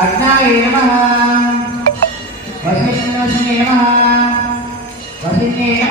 అజ్ఞాయ నమ. వసిష్ణే నమ. వసిష్ణే నమ.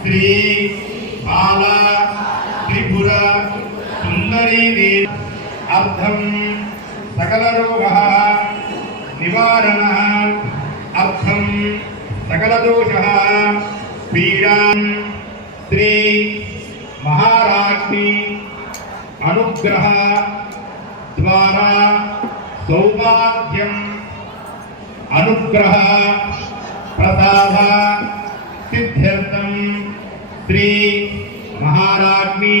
శ్రీ బాల త్రిపుర సుందరీ అర్థం सकलरोगः निवारणः अर्थं सकलदोषः पीडां श्री महाराज्ञी अनुग्रह द्वारा सौभाग्यम अनुग्रह प्रसाद सिद्ध्यर्थम श्री महाराज्ञी।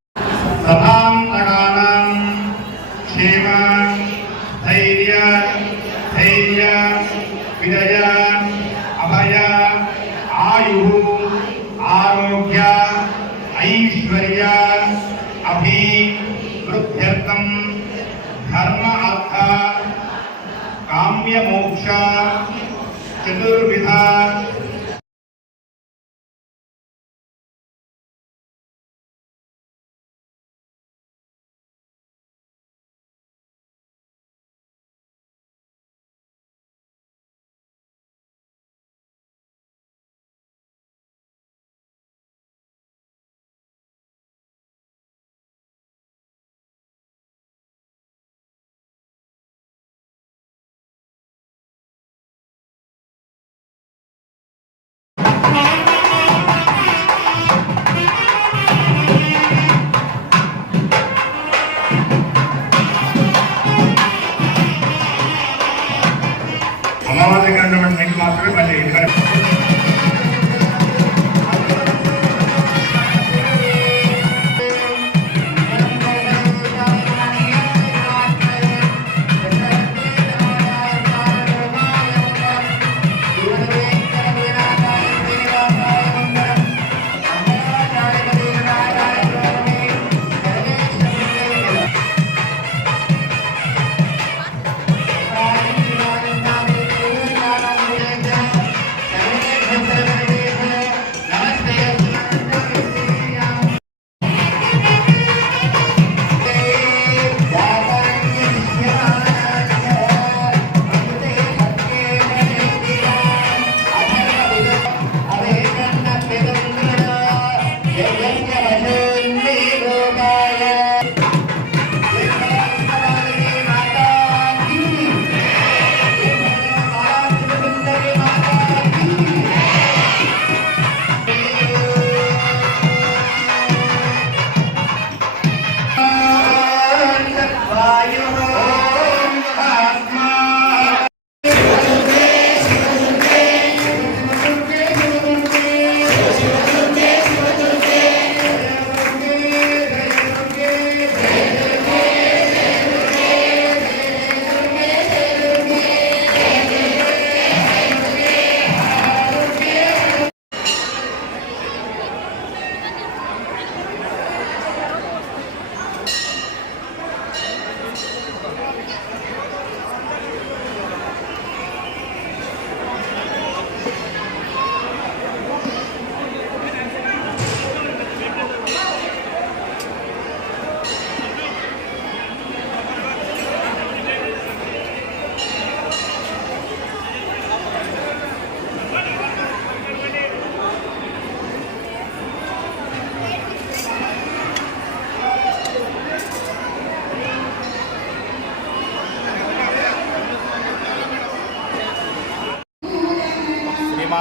అమ్మవారి దగ్గర ఉన్నటువంటి మాత్రమే మళ్ళీ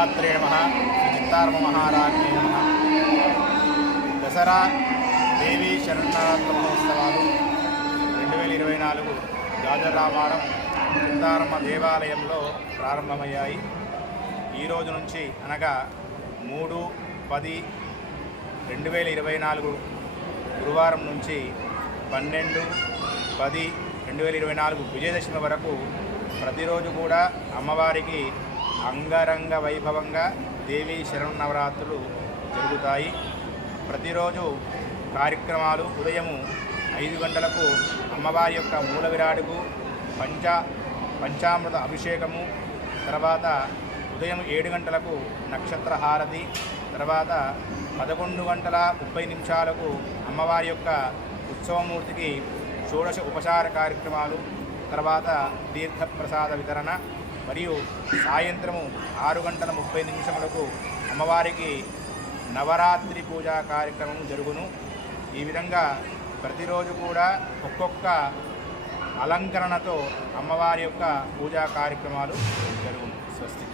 విద్యార్మ మహారాజ్ఞి నమ. దసరా దేవీ చరణార్థమోత్సవాలు రెండు వేల ఇరవై నాలుగు జాజరామారం చిత్తారమ్మ దేవాలయంలో ప్రారంభమయ్యాయి. ఈ రోజు నుంచి అనగా మూడు పది రెండు వేల ఇరవై నాలుగు గురువారం నుంచి పన్నెండు పది రెండు వేల ఇరవై నాలుగు విజయదశమి వరకు ప్రతిరోజు కూడా అమ్మవారికి అంగరంగ వైభవంగా దేవీ శరణవరాత్రులు జరుగుతాయి. ప్రతిరోజు కార్యక్రమాలు ఉదయము ఐదు గంటలకు అమ్మవారి యొక్క మూల విరాడుకు పంచ పంచామృత అభిషేకము తర్వాత ఉదయం ఏడు గంటలకు నక్షత్ర హారతి తర్వాత పదకొండు గంటల ముప్పై నిమిషాలకు అమ్మవారి యొక్క ఉత్సవమూర్తికి షోడశ ఉపచార కార్యక్రమాలు తర్వాత తీర్థప్రసాద వితరణ మరియు సాయంత్రము ఆరు గంటల ముప్పై నిమిషములకు అమ్మవారికి నవరాత్రి పూజా కార్యక్రమం జరుగును. ఈ విధంగా ప్రతిరోజు కూడా ఒక్కొక్క అలంకరణతో అమ్మవారి యొక్క పూజా కార్యక్రమాలు జరుగును. స్వస్తి.